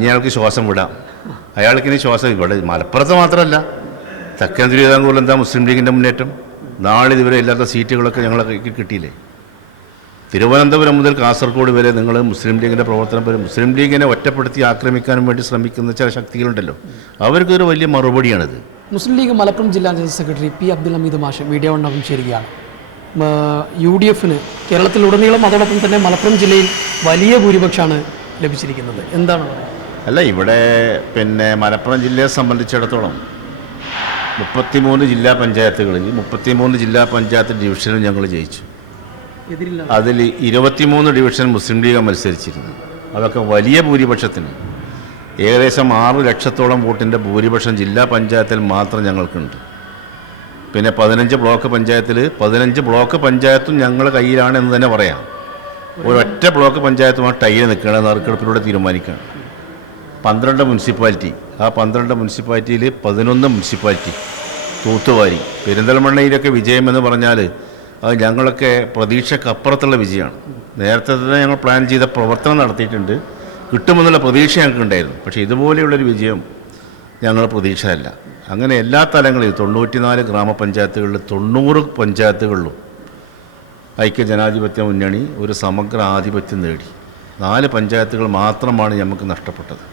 അന്യയാൾക്ക് ശ്വാസം വിടാം. അയാൾക്കിനി ശ്വാസം ഇവിടെ മലപ്പുറത്ത് മാത്രമല്ല, തെക്കൻ തിരുവിതാംകൂറിൽ എന്താ മുസ്ലിം ലീഗിൻ്റെ മുന്നേറ്റം? നാളെ ഇതുവരെ ഇല്ലാത്ത സീറ്റുകളൊക്കെ ഞങ്ങൾക്ക് കിട്ടിയില്ലേ? തിരുവനന്തപുരം മുതൽ കാസർഗോഡ് വരെ നിങ്ങൾ മുസ്ലിം ലീഗിൻ്റെ പ്രവർത്തനം വരും. മുസ്ലിം ലീഗിനെ ഒറ്റപ്പെടുത്തി ആക്രമിക്കാനും വേണ്ടി ശ്രമിക്കുന്ന ചില ശക്തികളുണ്ടല്ലോ, അവർക്കൊരു വലിയ മറുപടിയാണിത്. മുസ്ലിം ലീഗ് മലപ്പുറം ജില്ലാ general secretary P Abdul Hameed മാഷ് മീഡിയ വണ്ണാവും ചേരുകയാണ്. UDFന് കേരളത്തിലുടനീളം അതോടൊപ്പം തന്നെ മലപ്പുറം ജില്ലയിൽ വലിയ ഭൂരിപക്ഷമാണ് ലഭിച്ചിരിക്കുന്നത്. എന്താണ് പറയുക? അല്ല, ഇവിടെ മലപ്പുറം ജില്ലയെ സംബന്ധിച്ചിടത്തോളം 33 ജില്ലാ പഞ്ചായത്തുകളിൽ 33 ജില്ലാ പഞ്ചായത്ത് ഡിവിഷനും ഞങ്ങൾ ജയിച്ചു. അതിൽ 23 ഡിവിഷൻ മുസ്ലിം ലീഗ് മത്സരിച്ചിരുന്നു. അതൊക്കെ വലിയ ഭൂരിപക്ഷത്തിന്, ഏകദേശം 6 ലക്ഷത്തോളം വോട്ടിൻ്റെ ഭൂരിപക്ഷം ജില്ലാ പഞ്ചായത്തിൽ മാത്രം ഞങ്ങൾക്കുണ്ട്. പിന്നെ 15 ബ്ലോക്ക് പഞ്ചായത്തിൽ 15 ബ്ലോക്ക് പഞ്ചായത്തും ഞങ്ങളുടെ കയ്യിലാണ് എന്ന് തന്നെ പറയാം. ഒരൊറ്റ ബ്ലോക്ക് പഞ്ചായത്തുമാണ് ടൈയിൽ നിൽക്കുകയാണ്, നറുക്കെടുപ്പിലൂടെ തീരുമാനിക്കുകയാണ്. 12 മുനിസിപ്പാലിറ്റി, ആ 12 മുനിസിപ്പാലിറ്റിയിൽ 11 മുനിസിപ്പാലിറ്റി തൂത്തുവാരി. പെരിന്തൽമണ്ണയിലൊക്കെ വിജയമെന്ന് പറഞ്ഞാൽ അത് ഞങ്ങളൊക്കെ പ്രതീക്ഷക്കപ്പുറത്തുള്ള വിജയമാണ്. നേരത്തെ തന്നെ ഞങ്ങൾ പ്ലാൻ ചെയ്ത പ്രവർത്തനം നടത്തിയിട്ടുണ്ട്, കിട്ടുമെന്നുള്ള പ്രതീക്ഷ ഞങ്ങൾക്കുണ്ടായിരുന്നു. പക്ഷേ ഇതുപോലെയുള്ളൊരു വിജയം ഞങ്ങൾ പ്രതീക്ഷയല്ല. അങ്ങനെ എല്ലാ തലങ്ങളിലും 94 ഗ്രാമപഞ്ചായത്തുകളിൽ 90 പഞ്ചായത്തുകളിലും ഐക്യജനാധിപത്യ മുന്നണി ഒരു സമഗ്ര ആധിപത്യം നേടി. 4 പഞ്ചായത്തുകൾ മാത്രമാണ് നമുക്ക് നഷ്ടപ്പെട്ടത്.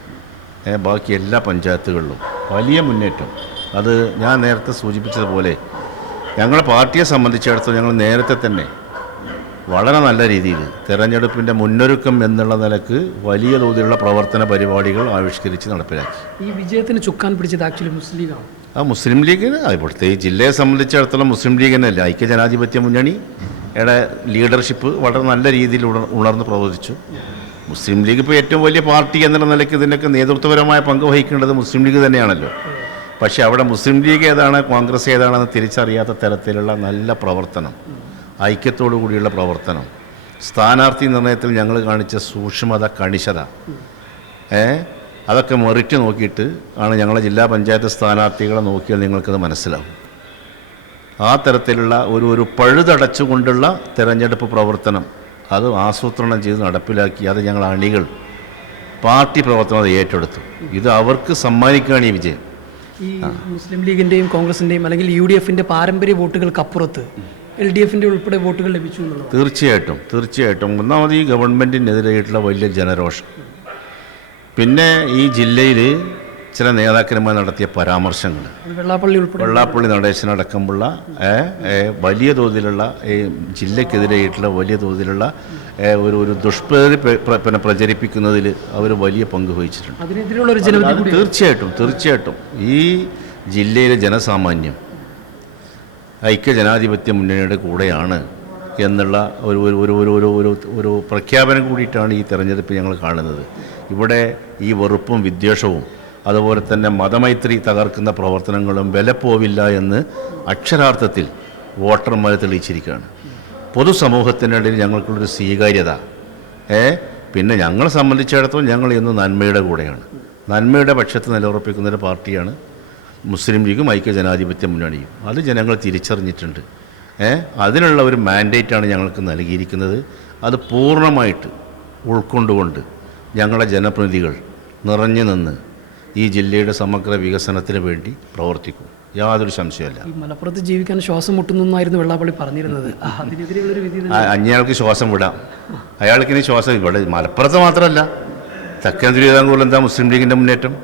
ബാക്കി എല്ലാ പഞ്ചായത്തുകളിലും വലിയ മുന്നേറ്റം. അത് ഞാൻ നേരത്തെ സൂചിപ്പിച്ചതുപോലെ ഞങ്ങളുടെ പാർട്ടിയെ സംബന്ധിച്ചിടത്തോളം ഞങ്ങൾ നേരത്തെ തന്നെ വളരെ നല്ല രീതിയിൽ തെരഞ്ഞെടുപ്പിൻ്റെ മുന്നൊരുക്കം എന്നുള്ള നിലക്ക് വലിയ തോതിലുള്ള പ്രവർത്തന പരിപാടികൾ ആവിഷ്കരിച്ച് നടപ്പിലാക്കി. ഈ വിജയത്തിന് ചുക്കാൻ പിടിച്ചത് ആക്ച്വലി മുസ്ലിം ലീഗാണ്. ആ മുസ്ലിം ലീഗിന് ഇവിടുത്തെ ഈ ജില്ലയെ സംബന്ധിച്ചിടത്തോളം മുസ്ലിം ലീഗിനല്ല, ഐക്യജനാധിപത്യ മുന്നണിയുടെ ലീഡർഷിപ്പ് വളരെ നല്ല രീതിയിൽ ഉണർന്ന് പ്രവർത്തിച്ചു. മുസ്ലിം ലീഗ് ഇപ്പോൾ ഏറ്റവും വലിയ പാർട്ടി എന്നുള്ള നിലയ്ക്ക് ഇതിൻ്റെയൊക്കെ നേതൃത്വപരമായ പങ്ക് വഹിക്കേണ്ടത് മുസ്ലിം ലീഗ് തന്നെയാണല്ലോ. പക്ഷേ അവിടെ മുസ്ലിം ലീഗ് ഏതാണ് കോൺഗ്രസ് ഏതാണെന്ന് തിരിച്ചറിയാത്ത തരത്തിലുള്ള നല്ല പ്രവർത്തനം, ഐക്യത്തോടു കൂടിയുള്ള പ്രവർത്തനം, സ്ഥാനാർത്ഥി നിർണയത്തിൽ ഞങ്ങൾ കാണിച്ച സൂക്ഷ്മത, കണിശത, അതൊക്കെ മെറിറ്റ് നോക്കിയിട്ട് ആണ് ഞങ്ങളെ ജില്ലാ പഞ്ചായത്ത് സ്ഥാനാർത്ഥികളെ നോക്കിയാൽ നിങ്ങൾക്കത് മനസ്സിലാവും. ആ തരത്തിലുള്ള ഒരു പഴുതടച്ചുകൊണ്ടുള്ള തെരഞ്ഞെടുപ്പ് പ്രവർത്തനം അത് ആസൂത്രണം ചെയ്ത് നടപ്പിലാക്കി. അത് ഞങ്ങൾ അണികൾ പാർട്ടി പ്രവർത്തനം അത് ഏറ്റെടുത്തു. ഇത് അവർക്ക് സമ്മാനിക്കുകയാണ് ഈ വിജയം. ഈ മുസ്ലിം ലീഗിൻ്റെയും കോൺഗ്രസിൻ്റെയും അല്ലെങ്കിൽ UDFൻ്റെ പാരമ്പര്യ വോട്ടുകൾക്കപ്പുറത്ത് LDFൻ്റെ ഉൾപ്പെടെ വോട്ടുകൾ ലഭിച്ചു എന്നുള്ളത് തീർച്ചയായിട്ടും ഒന്നാമത് ഈ ഗവൺമെൻറ്റിനെതിരായിട്ടുള്ള വലിയ ജനരോഷം, പിന്നെ ഈ ജില്ലയിൽ ചില നേതാക്കന്മാർ നടത്തിയ പരാമർശങ്ങൾ, വെള്ളാപ്പള്ളി നടേശനടക്കമുള്ള വലിയ തോതിലുള്ള ഈ ജില്ലയ്ക്കെതിരായിട്ടുള്ള വലിയ തോതിലുള്ള ഒരു ദുഷ്പ്രചാരം പ്രചരിപ്പിക്കുന്നതിൽ അവർ വലിയ പങ്ക് വഹിച്ചിട്ടുണ്ട്. തീർച്ചയായിട്ടും ഈ ജില്ലയിലെ ജനസാമാന്യം ഐക്യജനാധിപത്യ മുന്നണിയുടെ കൂടെയാണ് എന്നുള്ള ഒരു പ്രഖ്യാപനം കൂടിയിട്ടാണ് ഈ തെരഞ്ഞെടുപ്പ് ഞങ്ങൾ കാണുന്നത്. ഇവിടെ ഈ വെറുപ്പും വിദ്വേഷവും അതുപോലെ തന്നെ മതമൈത്രി തകർക്കുന്ന പ്രവർത്തനങ്ങളും വിലപ്പോവില്ല എന്ന് അക്ഷരാർത്ഥത്തിൽ വോട്ടർമാർ തെളിയിച്ചിരിക്കുകയാണ്. പൊതുസമൂഹത്തിനിടയിൽ ഞങ്ങൾക്കുള്ളൊരു സ്വീകാര്യത, പിന്നെ ഞങ്ങളെ സംബന്ധിച്ചിടത്തോളം ഞങ്ങൾ ഇന്ന് നന്മയുടെ കൂടെയാണ്, നന്മയുടെ പക്ഷത്ത് നിലയുറപ്പിക്കുന്നൊരു പാർട്ടിയാണ് മുസ്ലിം ലീഗും ഐക്യജനാധിപത്യ മുന്നണിയും. അത് ജനങ്ങൾ തിരിച്ചറിഞ്ഞിട്ടുണ്ട്. അതിനുള്ള ഒരു മാൻഡേറ്റാണ് ഞങ്ങൾക്ക് നൽകിയിരിക്കുന്നത്. അത് പൂർണ്ണമായിട്ട് ഉൾക്കൊണ്ടുകൊണ്ട് ഞങ്ങളുടെ ജനപ്രതിനിധികൾ നിറഞ്ഞു നിന്ന് ഈ ജില്ലയുടെ സമഗ്ര വികസനത്തിന് വേണ്ടി പ്രവർത്തിക്കും, യാതൊരു സംശയമല്ല. മലപ്പുറത്ത് ജീവിക്കാൻ ശ്വാസം മുട്ടുന്നായിരുന്നു വെള്ളാപ്പള്ളി പറഞ്ഞിരുന്നത്. അന്യയാൾക്ക് ശ്വാസം വിടാം, അയാൾക്കിനി ശ്വാസം ഇവിടെ മലപ്പുറത്ത് മാത്രമല്ല, തെക്കൻ തിരുവിതാംകൂറിൽ എന്താ മുസ്ലിം ലീഗിൻ്റെ മുന്നേറ്റം?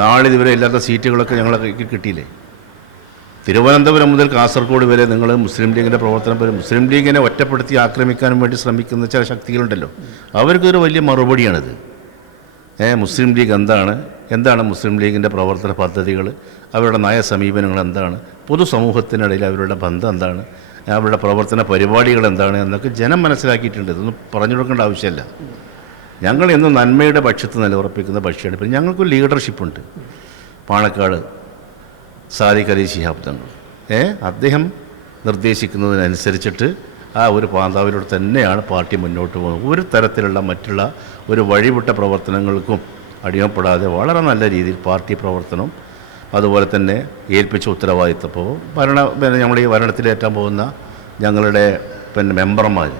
നാളെ ഇതുവരെ ഇല്ലാത്ത സീറ്റുകളൊക്കെ ഞങ്ങൾക്ക് കിട്ടിയില്ലേ? തിരുവനന്തപുരം മുതൽ കാസർഗോഡ് വരെ നിങ്ങൾ മുസ്ലിം ലീഗിൻ്റെ പ്രവർത്തനം വരും. മുസ്ലിം ലീഗിനെ ഒറ്റപ്പെടുത്തി ആക്രമിക്കാനും വേണ്ടി ശ്രമിക്കുന്ന ചില ശക്തികളുണ്ടല്ലോ, അവർക്കൊരു വലിയ മറുപടിയാണിത്. മുസ്ലിം ലീഗ് എന്താണ് മുസ്ലിം ലീഗിൻ്റെ പ്രവർത്തന പദ്ധതികൾ, അവരുടെ നയ സമീപനങ്ങൾ എന്താണ്, പൊതുസമൂഹത്തിനിടയിൽ അവരുടെ ബന്ധം എന്താണ്, അവരുടെ പ്രവർത്തന പരിപാടികൾ എന്താണ് എന്നൊക്കെ ജനം മനസ്സിലാക്കിയിട്ടുണ്ട്. ഇതൊന്നും പറഞ്ഞു കൊടുക്കേണ്ട ആവശ്യമില്ല. ഞങ്ങൾ എന്നും നന്മയുടെ പക്ഷത്ത് നിലയുറപ്പിക്കുന്ന പക്ഷിയാണ്. പിന്നെ ഞങ്ങൾക്കൊരു ലീഡർഷിപ്പുണ്ട്. പാണക്കാട് സാദിഖ് അലി ശിഹാബ് തങ്ങൾ അദ്ദേഹം നിർദ്ദേശിക്കുന്നതിനനുസരിച്ചിട്ട് ആ ഒരു പാന്താവിലൂടെ തന്നെയാണ് പാർട്ടി മുന്നോട്ട് പോകുന്നത്. ഒരു തരത്തിലുള്ള മറ്റുള്ള ഒരു വഴിവിട്ട പ്രവർത്തനങ്ങൾക്കും അടിമപ്പെടാതെ വളരെ നല്ല രീതിയിൽ പാർട്ടി പ്രവർത്തനം, അതുപോലെ തന്നെ ഏൽപ്പിച്ച ഉത്തരവാദിത്തപ്പോൾ നമ്മൾ ഈ ഭരണത്തിലേറ്റാൻ പോകുന്ന ഞങ്ങളുടെ മെമ്പർമാർ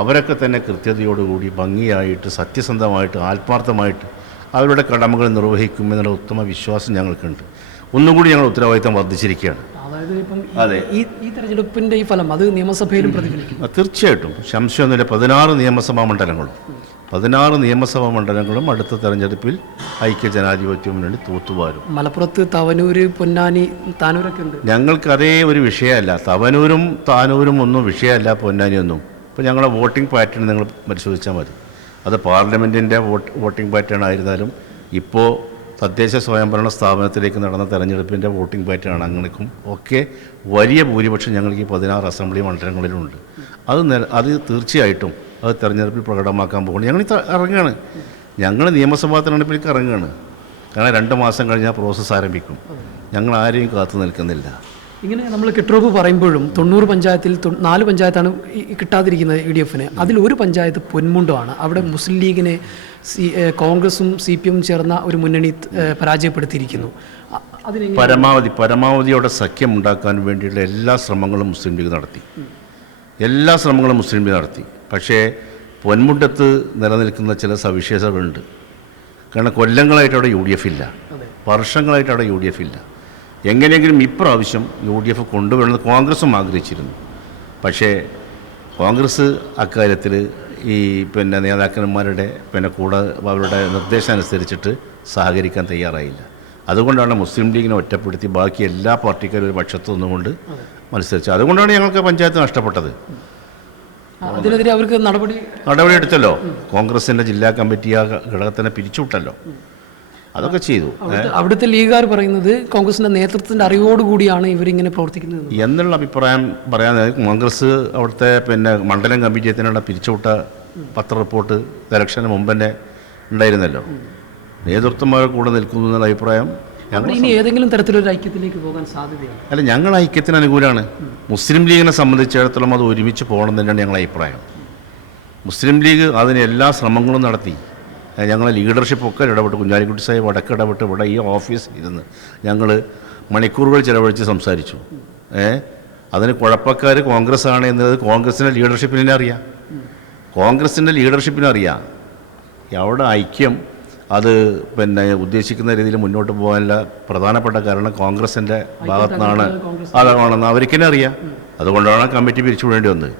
അവരൊക്കെ തന്നെ കൃത്യതയോടുകൂടി ഭംഗിയായിട്ട് സത്യസന്ധമായിട്ട് ആത്മാർത്ഥമായിട്ട് അവരുടെ കടമകൾ നിർവഹിക്കുമെന്നുള്ള ഉത്തമ വിശ്വാസം ഞങ്ങൾക്കുണ്ട്. ഒന്നും കൂടി ഞങ്ങൾ ഉത്തരവാദിത്തം വർദ്ധിച്ചിരിക്കുകയാണ്. അതായത് ഇപ്പം അതെ. ഈ തെരഞ്ഞെടുപ്പിൻ്റെ ഈ ഫലം അത് നിയമസഭയിലും പ്രതിഫലിക്കും. തീർച്ചയായിട്ടും സംശയമൊന്നുമില്ല. 16 നിയമസഭാ മണ്ഡലങ്ങളും അടുത്ത തെരഞ്ഞെടുപ്പിൽ ഐക്യ ജനാധിപത്യ മുന്നണി തൂത്തുവാരും. മലപ്പുറത്ത് തവനൂര്, പൊന്നാനി, താനൂരൊക്കെ ഉണ്ട്. ഞങ്ങൾക്ക് അതേ ഒരു വിഷയമല്ല. തവനൂരും താനൂരും ഒന്നും വിഷയമല്ല, പൊന്നാനിയൊന്നും. ഇപ്പോൾ ഞങ്ങളുടെ വോട്ടിംഗ് പാറ്റേൺ നിങ്ങൾ പരിശോധിച്ചാൽ മതി. അത് പാർലമെൻറ്റിൻ്റെ വോട്ടിംഗ് പാറ്റേൺ ആയിരുന്നാലും ഇപ്പോൾ തദ്ദേശ സ്വയംഭരണ സ്ഥാപനത്തിലേക്ക് നടന്ന തെരഞ്ഞെടുപ്പിൻ്റെ വോട്ടിംഗ് പാറ്റേൺ അങ്ങനെക്കും ഒക്കെ വലിയ ഭൂരിപക്ഷം ഞങ്ങൾക്ക് ഈ 16 അസംബ്ലി മണ്ഡലങ്ങളിലുണ്ട്. അത് തീർച്ചയായിട്ടും അത് തെരഞ്ഞെടുപ്പിൽ പ്രകടമാക്കാൻ പോകുന്നു. ഞങ്ങൾ ഇറങ്ങുകയാണ്. ഞങ്ങൾ നിയമസഭാ തെരഞ്ഞെടുപ്പിലേക്ക് ഇറങ്ങുകയാണ്. കാരണം 2 മാസം കഴിഞ്ഞാൽ പ്രോസസ്സ് ആരംഭിക്കും. ഞങ്ങൾ ആരെയും കാത്തു നിൽക്കുന്നില്ല. ഇങ്ങനെ നമ്മൾ കെട്ടുറപ്പ് പറയുമ്പോഴും 90 പഞ്ചായത്തിൽ 4 പഞ്ചായത്താണ് കിട്ടാതിരിക്കുന്നത് EDF-ന്. അതിൽ ഒരു പഞ്ചായത്ത് പൊന്മുണ്ടമാണ്. അവിടെ മുസ്ലിം ലീഗിനെ കോൺഗ്രസും CPM ചേർന്ന ഒരു മുന്നണി പരാജയപ്പെടുത്തിയിരിക്കുന്നു. പരമാവധിയോടെ സഖ്യം ഉണ്ടാക്കാൻ വേണ്ടിയുള്ള എല്ലാ ശ്രമങ്ങളും മുസ്ലിം ലീഗ് നടത്തി. പക്ഷേ പൊന്മുണ്ടത്ത് നിലനിൽക്കുന്ന ചില സവിശേഷതകളുണ്ട്. കാരണം കൊല്ലങ്ങളായിട്ട് അവിടെ UDF ഇല്ല, വർഷങ്ങളായിട്ട് അവിടെ UDF ഇല്ല. എങ്ങനെയെങ്കിലും ഇപ്രാവശ്യം UDF കൊണ്ടുവരുന്നത് കോൺഗ്രസും ആഗ്രഹിച്ചിരുന്നു. പക്ഷേ കോൺഗ്രസ് അക്കാര്യത്തിൽ ഈ നേതാക്കന്മാരുടെ കൂടെ അവരുടെ നിർദ്ദേശം അനുസരിച്ചിട്ട് സഹകരിക്കാൻ തയ്യാറായില്ല. അതുകൊണ്ടാണ് മുസ്ലിം ലീഗിനെ ഒറ്റപ്പെടുത്തി ബാക്കി എല്ലാ പാർട്ടിക്കാരും ഒരു പക്ഷത്തു നിന്നുകൊണ്ട് മത്സരിച്ചത്. അതുകൊണ്ടാണ് ഞങ്ങൾക്ക് പഞ്ചായത്ത് നഷ്ടപ്പെട്ടത്. അതിനെതിരെ അവർക്ക് നടപടി എടുത്തല്ലോ. കോൺഗ്രസിൻ്റെ ജില്ലാ കമ്മിറ്റി ആ ഘടകത്തിനെ പിരിച്ചുവിട്ടല്ലോ. അതൊക്കെ ചെയ്തു. അവിടുത്തെ ലീഗുകാർ പറയുന്നത് കോൺഗ്രസിൻ്റെ നേതൃത്വത്തിൻ്റെ അറിവോടുകൂടിയാണ് ഇവരിങ്ങനെ പ്രവർത്തിക്കുന്നത് എന്നുള്ള അഭിപ്രായം പറയാൻ. കോൺഗ്രസ് അവിടുത്തെ മണ്ഡലം കമ്മിറ്റിയെ പിരിച്ചുവിട്ട പത്ര റിപ്പോർട്ട് ഇലക്ഷന് മുമ്പ് തന്നെ ഉണ്ടായിരുന്നല്ലോ. നേതൃത്വന്മാരെ കൂടെ നിൽക്കുന്നു എന്നുള്ള അഭിപ്രായം. ഇനി ഏതെങ്കിലും തരത്തിലൊരു ഐക്യത്തിലേക്ക് പോകാൻ സാധ്യതയാണ്. അല്ല, ഞങ്ങൾ ഐക്യത്തിന് അനുകൂലമാണ്. മുസ്ലിം ലീഗിനെ സംബന്ധിച്ചിടത്തോളം അത് ഒരുമിച്ച് പോകണം തന്നെയാണ് ഞങ്ങളുടെ അഭിപ്രായം. മുസ്ലിം ലീഗ് അതിന് എല്ലാ ശ്രമങ്ങളും നടത്തി. ഞങ്ങളെ ലീഡർഷിപ്പൊക്കെ ഇടപെട്ട്, കുഞ്ഞാലിക്കുട്ടി സാഹിബ് അടക്കം ഇടപെട്ട് ഇവിടെ ഈ ഓഫീസിൽ ഇരുന്ന് ഞങ്ങൾ മണിക്കൂറുകൾ ചിലവഴിച്ച് സംസാരിച്ചു. അതിന് കുഴപ്പക്കാർ കോൺഗ്രസ് ആണ് എന്നത് കോൺഗ്രസിൻ്റെ ലീഡർഷിപ്പിനെ അറിയാം. അവിടെ ഐക്യം അത് ഉദ്ദേശിക്കുന്ന രീതിയിൽ മുന്നോട്ട് പോകാനുള്ള പ്രധാനപ്പെട്ട കാരണം കോൺഗ്രസിൻ്റെ ഭാഗത്തുനിന്നാണ് അതാണെന്ന് അവർക്കെന്നെ അറിയാം. അതുകൊണ്ടാണ് കമ്മിറ്റി പിരിച്ചുവിടേണ്ടി വന്നത്.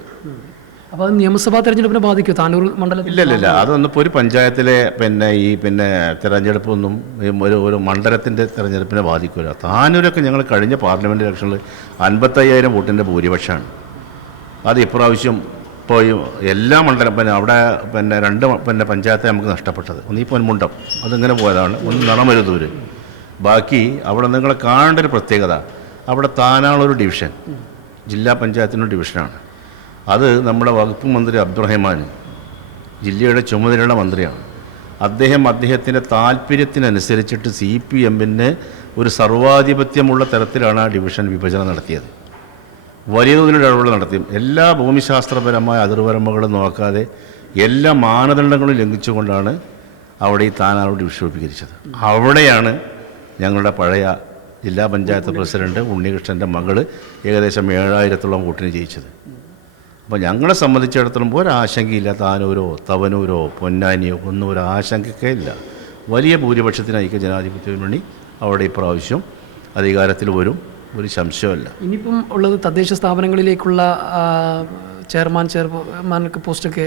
അപ്പോൾ അത് നിയമസഭാ തെരഞ്ഞെടുപ്പിനെ ബാധിക്കും താനൂർ മണ്ഡലത്തിൽ? ഇല്ല, അതൊന്നിപ്പോൾ ഒരു പഞ്ചായത്തിലെ തെരഞ്ഞെടുപ്പൊന്നും ഒരു മണ്ഡലത്തിൻ്റെ തെരഞ്ഞെടുപ്പിനെ ബാധിക്കില്ല. താനൂരൊക്കെ ഞങ്ങൾ കഴിഞ്ഞ പാർലമെൻറ്റ് ഇലക്ഷനിൽ 55,000 വോട്ടിൻ്റെ ഭൂരിപക്ഷമാണ്. അത് ഇപ്രാവശ്യം ഇപ്പോൾ എല്ലാ മണ്ഡലം അവിടെ 2 പഞ്ചായത്തെ നമുക്ക് നഷ്ടപ്പെട്ടത്. ഒന്ന് ഈ പൊന്മുണ്ടം, അതിങ്ങനെ പോയതാണ്. ഒന്ന് നണമരുതൂര്. ബാക്കി അവിടെ നിങ്ങൾ കാണേണ്ട ഒരു പ്രത്യേകത, അവിടെ താനാളൊരു ഡിവിഷൻ, ജില്ലാ പഞ്ചായത്തിൻ്റെ ഡിവിഷനാണ്. അത് നമ്മുടെ വകുപ്പ് മന്ത്രി അബ്ദുറഹ്മാൻ ജില്ലയുടെ ചുമതലയുള്ള മന്ത്രിയാണ്. അദ്ദേഹത്തിൻ്റെ താല്പര്യത്തിനനുസരിച്ചിട്ട് CPM-ന് ഒരു സർവാധിപത്യമുള്ള തരത്തിലാണ് ആ ഡിവിഷൻ വിഭജനം നടത്തിയത്. വലിയ തോതിലുള്ള ഇടപെടൽ നടത്തി. എല്ലാ ഭൂമിശാസ്ത്രപരമായ അതിർവരമ്പുകളും നോക്കാതെ എല്ലാ മാനദണ്ഡങ്ങളും ലംഘിച്ചുകൊണ്ടാണ് അവിടെ ഈ താനാളൂർ ഡിവിഷൻ രൂപീകരിച്ചത്. അവിടെയാണ് ഞങ്ങളുടെ പഴയ ജില്ലാ പഞ്ചായത്ത് പ്രസിഡന്റ് ഉണ്ണികൃഷ്ണൻ്റെ മകള് ഏകദേശം 7,000-ഓളം വോട്ടിന് ജയിച്ചത്. അപ്പോൾ ഞങ്ങളെ സംബന്ധിച്ചിടത്തോളം ഒരാശങ്കയില്ല. താനൂരോ തവനൂരോ പൊന്നാനിയോ ഒന്നും ഒരു ആശങ്കയ്ക്കേ ഇല്ല. വലിയ ഭൂരിപക്ഷത്തിന് ഐക്യ ജനാധിപത്യ മുന്നണി അവിടെ ഇപ്രാവശ്യം അധികാരത്തിൽ വരും, ഒരു സംശയമല്ല. ഇനിയിപ്പം ഉള്ളത് തദ്ദേശ സ്ഥാപനങ്ങളിലേക്കുള്ള ചെയർമാൻ പോസ്റ്റൊക്കെ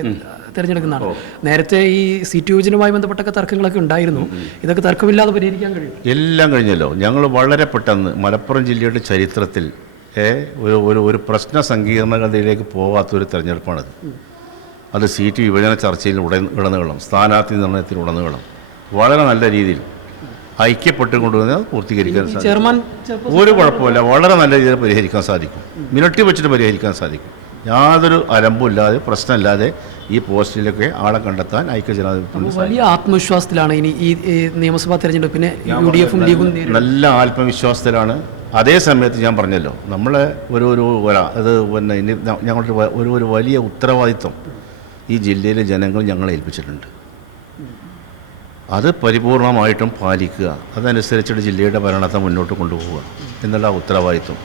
തിരഞ്ഞെടുക്കുന്നതാണ്. നേരത്തെ ഈ സീറ്റ് വിഭജനവുമായി ബന്ധപ്പെട്ടൊക്കെ തർക്കങ്ങളൊക്കെ ഉണ്ടായിരുന്നു. ഇതൊക്കെ തർക്കമില്ലാതെ പരിഹരിക്കാൻ കഴിയും? എല്ലാം കഴിഞ്ഞല്ലോ. ഞങ്ങൾ വളരെ പെട്ടെന്ന് മലപ്പുറം ജില്ലയുടെ ചരിത്രത്തിൽ ഒരു പ്രശ്ന സങ്കീർണതയിലേക്ക് പോകാത്തൊരു തെരഞ്ഞെടുപ്പാണത്. അത് സീറ്റ് വിഭജന ചർച്ചയിൽ ഉടനീളം, സ്ഥാനാർത്ഥി നിർണയത്തിൽ ഉടനീളം വളരെ നല്ല രീതിയിൽ ഐക്യപ്പെട്ടുകൊണ്ടുവന്ന് അത് പൂർത്തീകരിക്കാൻ സാധിക്കും. ഒരു കുഴപ്പമില്ല, വളരെ നല്ല രീതിയിൽ പരിഹരിക്കാൻ സാധിക്കും. മിനിറ്റ് വെച്ചിട്ട് പരിഹരിക്കാൻ സാധിക്കും. യാതൊരു അലമ്പുമില്ലാതെ, പ്രശ്നമില്ലാതെ ഈ പോസ്റ്റിലൊക്കെ ആളെ കണ്ടെത്താൻ ഐക്യ ജനാധിപത്യം വലിയ ആത്മവിശ്വാസത്തിലാണ് ഇനി ഈ നിയമസഭാ തെരഞ്ഞെടുപ്പിനെ UDF-ഉം ലീഗും നല്ല ആത്മവിശ്വാസത്തിലാണ്. അതേ സമയത്ത് ഞാൻ പറഞ്ഞല്ലോ, നമ്മളെ അത് ഞങ്ങളുടെ ഒരു വലിയ ഉത്തരവാദിത്വം ഈ ജില്ലയിലെ ജനങ്ങൾ ഞങ്ങളെ ഏൽപ്പിച്ചിട്ടുണ്ട്. അത് പരിപൂർണമായിട്ടും പാലിക്കുക, അതനുസരിച്ചിട്ട് ജില്ലയുടെ ഭരണത്തെ മുന്നോട്ട് കൊണ്ടുപോവുക എന്നുള്ള ഉത്തരവാദിത്വം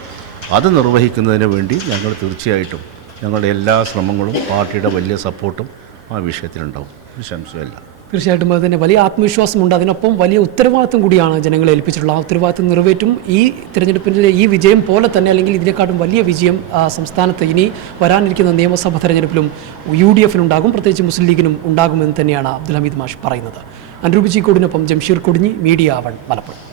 അത് നിർവഹിക്കുന്നതിന് വേണ്ടി ഞങ്ങൾ തീർച്ചയായിട്ടും ഞങ്ങളുടെ എല്ലാ ശ്രമങ്ങളും പാർട്ടിയുടെ വലിയ സപ്പോർട്ടും ആ വിഷയത്തിലുണ്ടാവും. ഒരു സംശയമില്ല. തീർച്ചയായിട്ടും അത് തന്നെ വലിയ ആത്മവിശ്വാസമുണ്ട്. അതിനൊപ്പം വലിയ ഉത്തരവാദിത്വം കൂടിയാണ് ജനങ്ങളെ ഏൽപ്പിച്ചിട്ടുള്ളത്. ആ ഉത്തരവാദിത്വം നിറവേറ്റും. ഈ തിരഞ്ഞെടുപ്പിൻ്റെ ഈ വിജയം പോലെ തന്നെ അല്ലെങ്കിൽ ഇതിനെക്കാട്ടും വലിയ വിജയം സംസ്ഥാനത്ത് ഇനി വരാനിരിക്കുന്ന നിയമസഭാ തെരഞ്ഞെടുപ്പിലും UDF-നുണ്ടാകും, പ്രത്യേകിച്ച് മുസ്ലിം ലീഗിനും ഉണ്ടാകുമെന്ന് തന്നെയാണ് അബ്ദുൽ ഹമീദ് മാഷ് പറയുന്നത്. അനൂപ് ചീക്കോടിനൊപ്പം ജംഷീർ കൊടിഞ്ഞി, മീഡിയ 1 മലപ്പുറം.